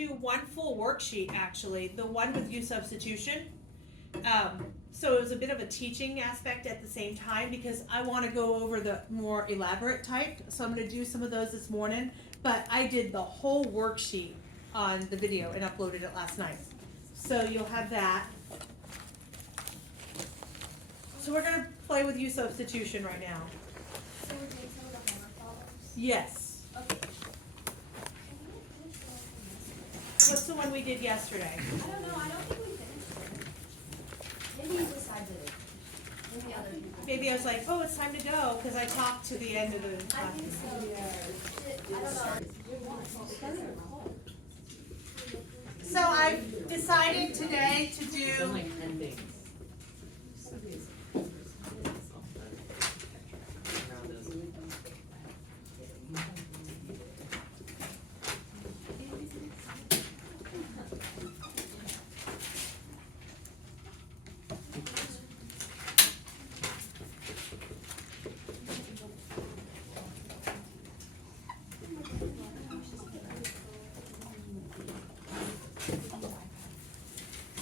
do one full worksheet, actually, the one with U substitution. So it was a bit of a teaching aspect at the same time because I want to go over the more elaborate type. So I'm going to do some of those this morning, but I did the whole worksheet on the video and uploaded it last night. So you'll have that. So we're going to play with U substitution right now. So we're doing some of the homework problems? Yes. Okay. What's the one we did yesterday? I don't know, I don't think we finished it. Maybe you decided. Maybe other people. Maybe I was like, oh, it's time to go because I talked to the end of the I class. think so. I don't know. So I've decided today to do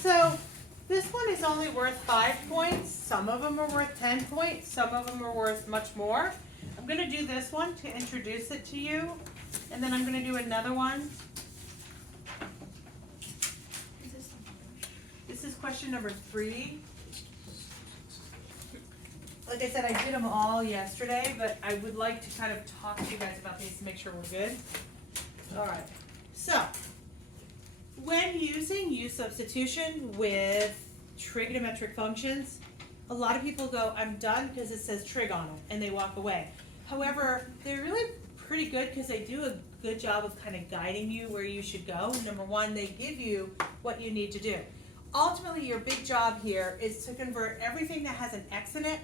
So this one is only worth 5 points. Some of them are worth 10 points. Some of them are worth much more. I'm going to do this one to introduce it to you. And then I'm going to do another one. This is question number 3. Like I said, I did them all yesterday, but I would like to kind of talk to you guys about these to make sure we're good. All right. So when using U substitution with trigonometric functions, a lot of people go, I'm done because it says trig on it, and they walk away. However, they're really pretty good because they do a good job of kind of guiding you where you should go. Number one, they give you what you need to do. Ultimately, your big job here is to convert everything that has an X in it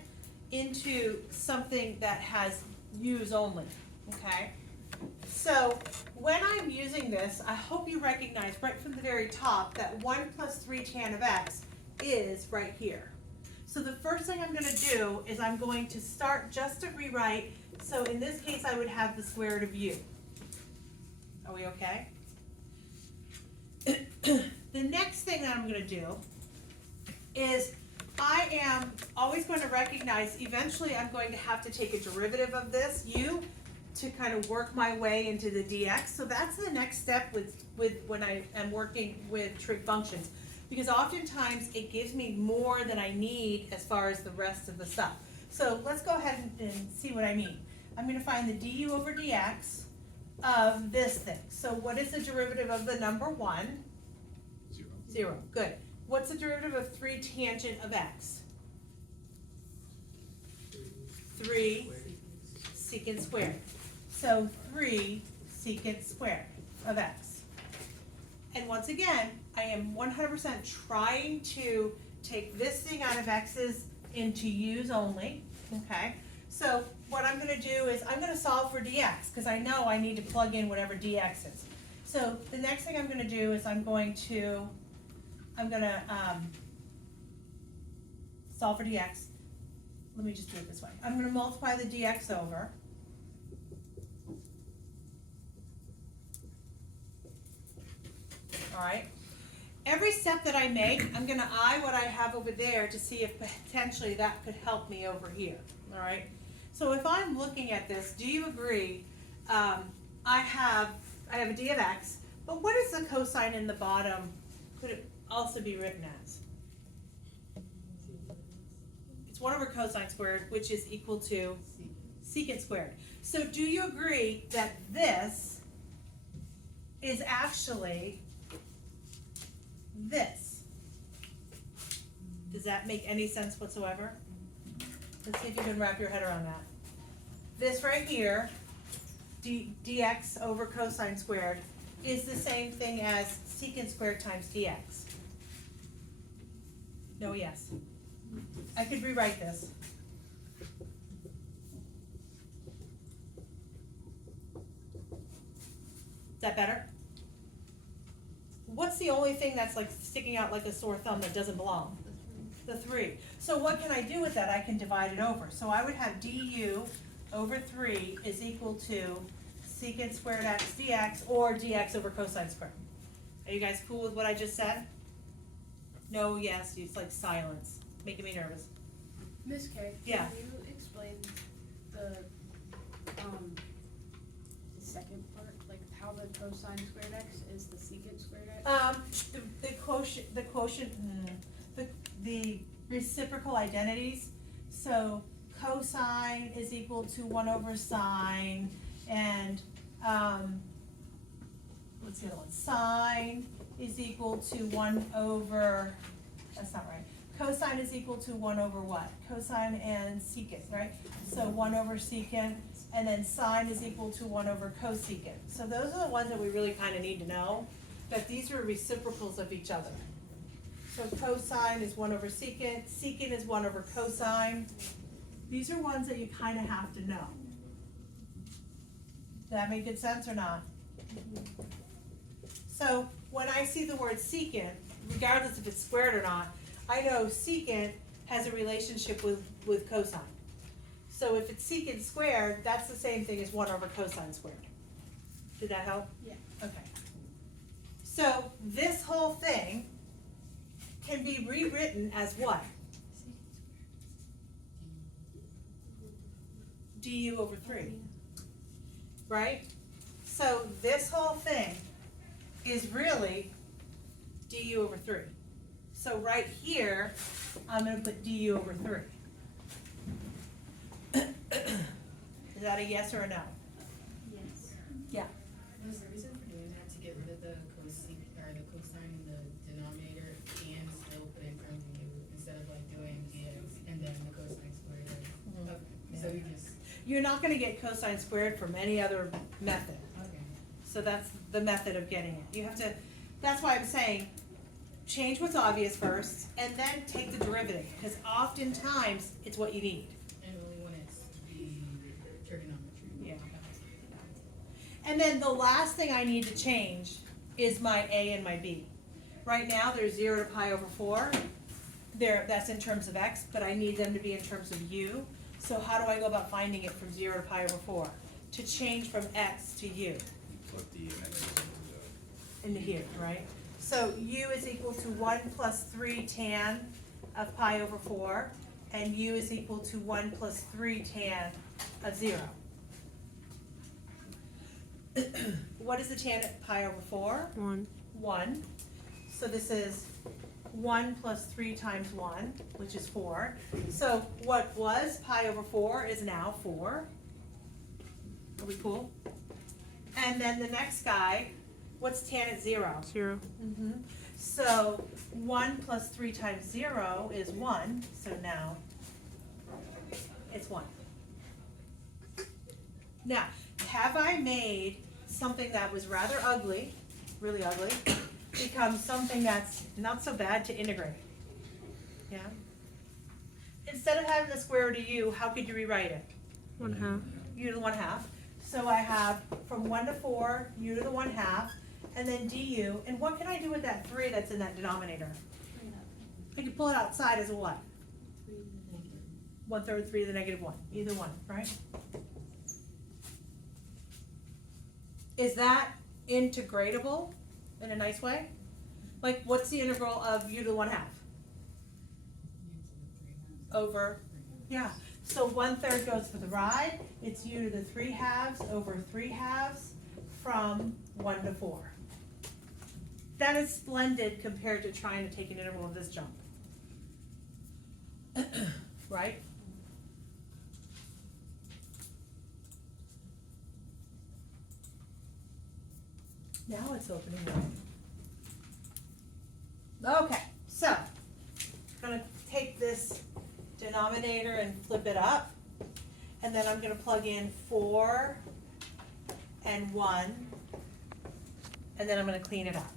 into something that has U's only, okay? So when I'm using this, I hope you recognize right from the very top that 1 plus 3 tan of x is right here. So the first thing I'm going to do is I'm going to start just to rewrite. So in this case, I would have the square root of u. Are we okay? The next thing that I'm going to do is I am always going to recognize eventually I'm going to have to take a derivative of this u to kind of work my way into the dx. So that's the next step with when I am working with trig functions, because oftentimes it gives me more than I need as far as the rest of the stuff. So let's go ahead and see what I mean. I'm going to find the du over dx of this thing. So what is the derivative of the number 1? 0. Good. What's the derivative of 3 tangent of x? 3 secant squared. So 3 secant squared of x. And once again, I am 100% trying to take this thing out of x's into u's only, okay? So what I'm going to do is I'm going to solve for dx because I know I need to plug in whatever dx is. So the next thing I'm going to do is I'm going to solve for dx. Let me just do it this way. I'm going to multiply the dx over. All right. Every step that I make, I'm going to eye what I have over there to see if potentially that could help me over here. All right. So if I'm looking at this, do you agree? I have a d of x, but what is the cosine in the bottom? Could it also be written as? It's 1 over cosine squared, which is equal to secant squared. So do you agree that this is actually this? Does that make any sense whatsoever? Let's see if you can wrap your head around that. This right here, dx over cosine squared, is the same thing as secant squared times dx. No, yes. I could rewrite this. Is that better? What's the only thing that's like sticking out like a sore thumb that doesn't belong? The 3. So what can I do with that? I can divide it over. So I would have du over 3 is equal to secant squared x dx, or dx over cosine squared. Are you guys cool with what I just said? No, yes, it's like silence, making me nervous. Miss Kay, Yeah. can you explain the second part, like how the cosine squared x is the secant squared x? The reciprocal identities, so cosine is equal to 1 over sine, and, what's the other one? Sine is equal to 1 over, that's not right. Cosine is equal to 1 over what? Cosine and secant, right? So 1 over secant, and then sine is equal to 1 over cosecant. So those are the ones that we really kind of need to know, that these are reciprocals of each other. So cosine is 1 over secant, secant is 1 over cosine. These are ones that you kind of have to know. Does that make good sense or not? So when I see the word secant, regardless if it's squared or not, I know secant has a relationship with cosine. So if it's secant squared, that's the same thing as 1 over cosine squared. Did that help? Yeah. Okay. So this whole thing can be rewritten as what? Du over 3. Right? So this whole thing is really du over 3. So right here, I'm going to put du over 3. Is that a yes or a no? Yes. Yeah. Was the reason for doing that to get rid of the cosine in the denominator and still put in terms of u instead of like doing dx and then the cosine squared? Mhm. Okay, so you just, You're not going to get cosine squared from any other method. okay. So that's the method of getting it. You have to, that's why I'm saying, change what's obvious first, and then take the derivative, because oftentimes it's what you need. And only when it's the trigonometry. Yeah. And then the last thing I need to change is my a and my b. Right now, there's 0 to pi over 4. That's in terms of x, but I need them to be in terms of u. So how do I go about finding it from 0 to pi over 4? To change from x to u. Put the negative Into here, right? So u is equal to 1 plus 3 tan of pi over 4, and u is equal to 1 plus 3 tan of 0. What is the tan of pi over 4? 1. 1. So this is 1 plus 3 times 1, which is 4. So what was pi over 4 is now 4. Are we cool? And then the next guy, what's tan at 0? 0. Mm-hmm. So 1 plus 3 times 0 is 1, so now it's 1. Now, have I made something that was rather ugly, really ugly, become something that's not so bad to integrate? Yeah? Instead of having the square root of u, how could you rewrite it? 1/2. U to the 1/2. So I have from 1 to 4, u to the 1/2, and then du. And what can I do with that 3 that's in that denominator? I can pull it outside as a what? 1/3, 3 to the negative 1. Either one, right? Is that integratable in a nice way? Like, what's the integral of u to the 1/2? Over, yeah. So 1/3 goes for the ride. It's u to the 3/2 over 3/2 from 1 to 4. That is splendid compared to trying to take an integral of this jump. Right? Now it's opening up. Okay, so I'm gonna take this denominator and flip it up, and then I'm gonna plug in 4 and 1, and then I'm gonna clean it up.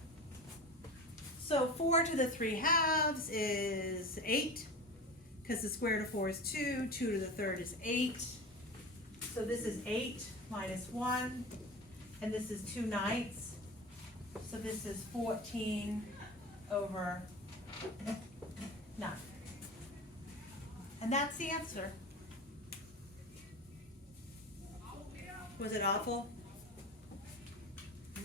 So 4 to the 3/2 is 8, because the square root of 4 is 2, 2 to the 3rd is 8. So this is 8 minus 1, and this is 2/9. So this is 14 over 9. And that's the answer. Was it awful?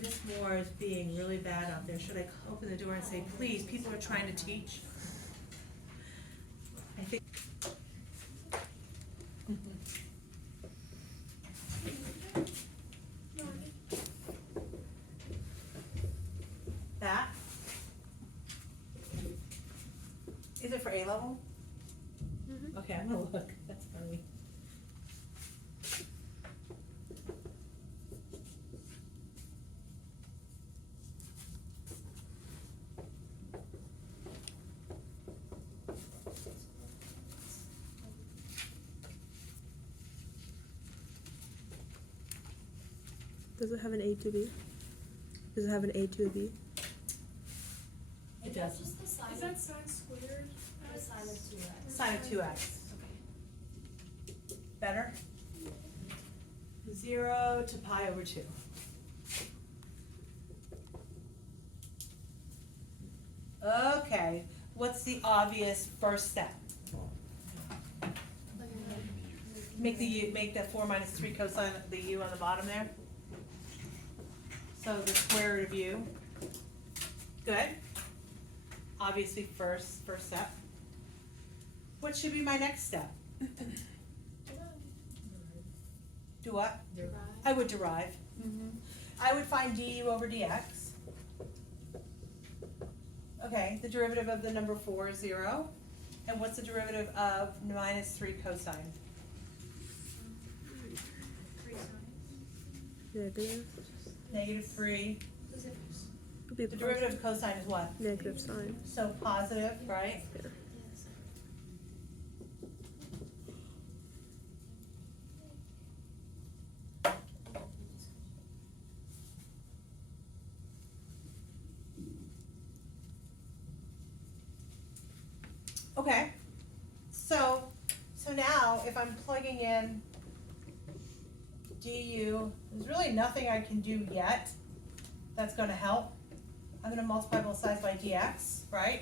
this more as being really bad out there? Should I open the door and say, please, people are trying to teach? I think. That? Is it for A-level? Mhm. Okay, I'm gonna look, that's funny. Does it have an A to B? Does it have an A to a B? It does. Just the sign Is of, that sign squared? the sign of 2x. Sign of 2x. Better? 0 to pi over 2. Okay, what's the obvious first step? Make the 4 minus 3 cosine of the u on the bottom there. So the square root of u. Good. Obviously first step. What should be my next step? Do what? I would derive. I would find du over dx. Okay, the derivative of the number 4 is 0. And what's the derivative of minus 3 cosine? Negative. Negative 3. Would be The derivative of cosine is what? negative sign. So positive, right? Yeah. Okay, so now if I'm plugging in du, there's really nothing I can do yet that's gonna help. I'm gonna multiply both sides by dx, right?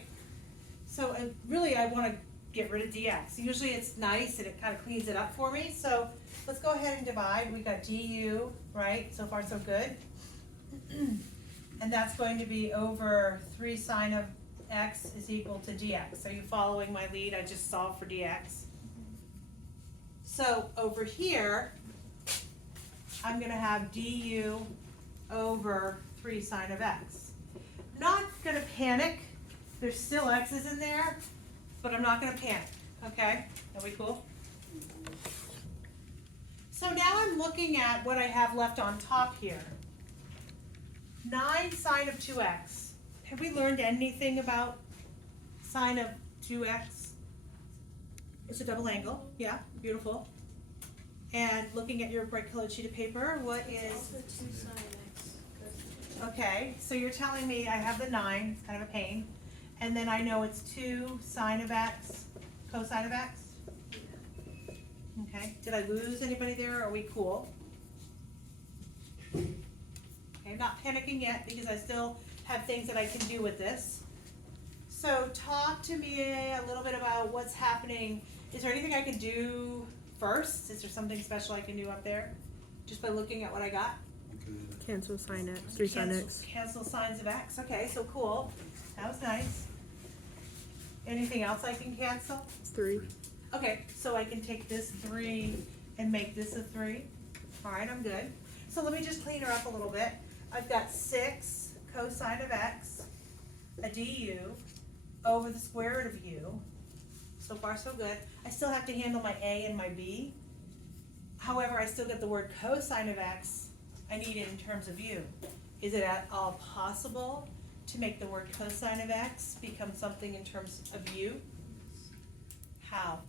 So and really I wanna get rid of dx. Usually it's nice and it kind of cleans it up for me, so let's go ahead and divide. We got du, right? So far so good. And that's going to be over 3 sine of x is equal to dx. Are you following my lead? I just solved for dx. So over here, I'm gonna have du over 3 sine of x. Not gonna panic. There's still x's in there, but I'm not gonna panic, okay? Are we cool? So now I'm looking at what I have left on top here. 9 sine of 2x. Have we learned anything about sine of 2x? It's a double angle, yeah, beautiful. And looking at your bright colored sheet of paper, what is, Also 2 sin x. okay, so you're telling me I have the 9, it's kind of a pain, and then I know it's 2 sine of x, cosine of x? Okay, did I lose anybody there, or are we cool? Okay, not panicking yet, because I still have things that I can do with this. So talk to me a little bit about what's happening. Is there anything I can do first? Is there something special I can do up there? Just by looking at what I got? Cancel sin x. 3 sin x. Cancel signs of x. Okay, so cool. That was nice. Anything else I can cancel? 3. Okay, so I can take this 3 and make this a 3. All right, I'm good. So let me just clean her up a little bit. I've got 6 cosine of x, a du, over the square root of u. So far, so good. I still have to handle my a and my b. However, I still get the word cosine of x. I need it in terms of u. Is it at all possible to make the word cosine of x become something in terms of u? How?